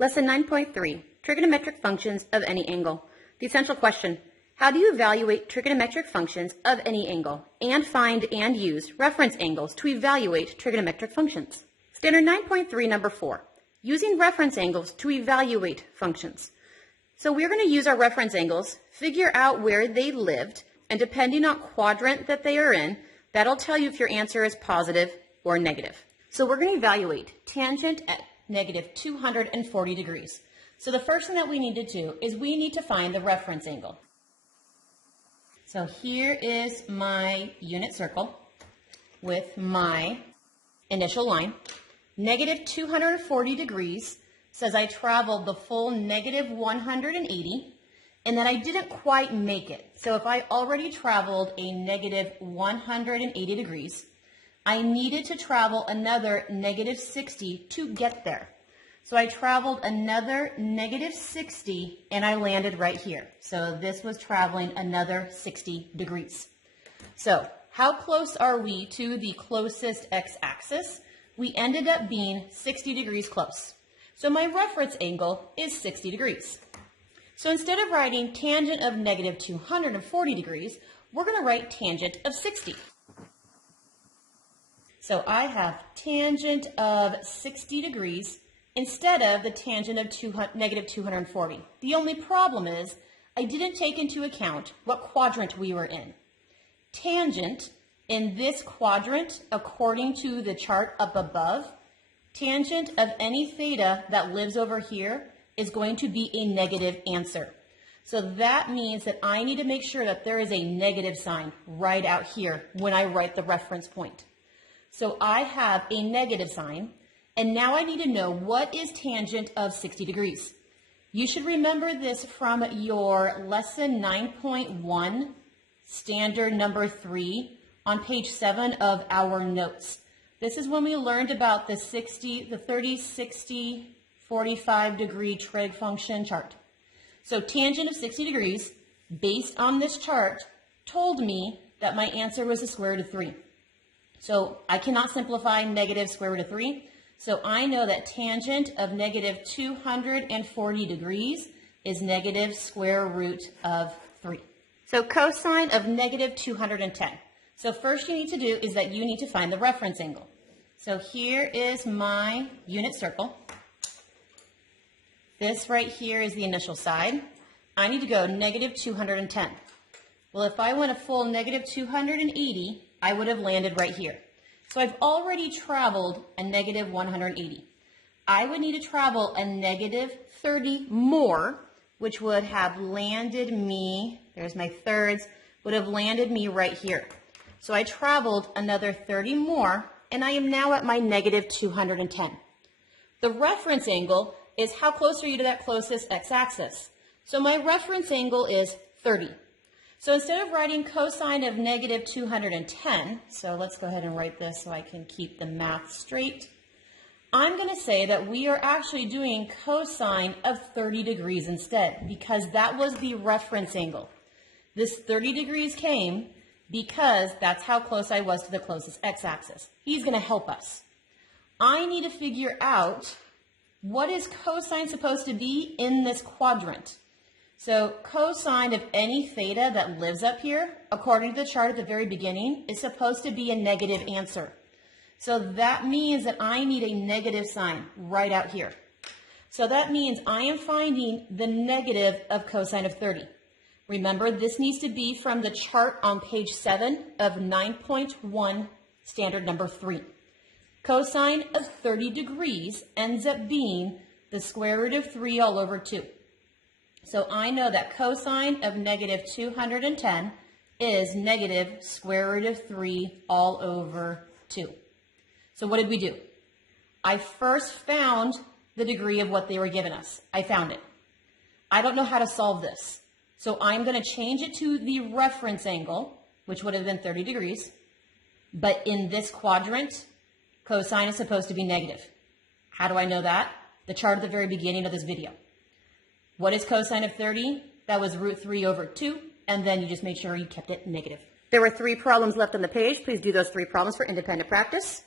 Lesson 9.3, Trigonometric Functions of Any Angle. The essential question, how do you evaluate trigonometric functions of any angle and find and use reference angles to evaluate trigonometric functions? Standard 9.3, number 4, using reference angles to evaluate functions. So we're going to use our reference angles, figure out where they lived, and depending on quadrant that they are in, that'll tell you if your answer is positive or negative. So we're going to evaluate tangent at negative 240 degrees. So the first thing that we need to do is we need to find the reference angle. So here is my unit circle with my initial line. Negative 240 degrees says I traveled the full negative 180 and that I didn't quite make it. So if I already traveled a negative 180 degrees, I needed to travel another negative 60 to get there. So I traveled another negative 60 and I landed right here. So this was traveling another 60 degrees. So how close are we to the closest x-axis? We ended up being 60 degrees close. So my reference angle is 60 degrees. So instead of writing tangent of negative 240 degrees, we're going to write tangent of 60. So I have tangent of 60 degrees instead of the tangent of negative 240. The only problem is I didn't take into account what quadrant we were in. Tangent in this quadrant, according to the chart up above, tangent of any theta that lives over here is going to be a negative answer. So that means that I need to make sure that there is a negative sign right out here when I write the reference point. So I have a negative sign, and now I need to know what is tangent of 60 degrees. You should remember this from your lesson 9.1, standard number 3, on page 7 of our notes. This is when we learned about the 30, 60, 45 degree trig function chart. So tangent of 60 degrees, based on this chart, told me that my answer was the square root of 3. So I cannot simplify negative square root of 3. So I know that tangent of negative 240 degrees is negative square root of 3. So cosine of negative 210. So first you need to do is that you need to find the reference angle. So here is my unit circle. This right here is the initial side. I need to go negative 210. Well, if I went a full negative 280, I would have landed right here. So I've already traveled a negative 180. I would need to travel a negative 30 more, which would have landed me, there's my thirds, would have landed me right here. So I traveled another 30 more, and I am now at my negative 210. The reference angle is how close are you to that closest x-axis. So my reference angle is 30. So instead of writing cosine of negative 210, so let's go ahead and write this so I can keep the math straight. I'm going to say that we are actually doing cosine of 30 degrees instead, because that was the reference angle. This 30 degrees came because that's how close I was to the closest x-axis. He's going to help us. I need to figure out what is cosine supposed to be in this quadrant. So cosine of any theta that lives up here, according to the chart at the very beginning, is supposed to be a negative answer. So that means that I need a negative sign right out here. So that means I am finding the negative of cosine of 30. Remember, this needs to be from the chart on page 7 of 9.1, standard number 3. Cosine of 30 degrees ends up being the square root of 3 all over 2. So I know that cosine of negative 210 is negative square root of 3 all over 2. So what did we do? I first found the degree of what they were giving us. I found it. I don't know how to solve this. So I'm going to change it to the reference angle, which would have been 30 degrees. But in this quadrant, cosine is supposed to be negative. How do I know that? The chart at the very beginning of this video. What is cosine of 30? That was root 3 over 2, and then you just made sure you kept it negative. There were 3 problems left on the page. Please do those 3 problems for independent practice.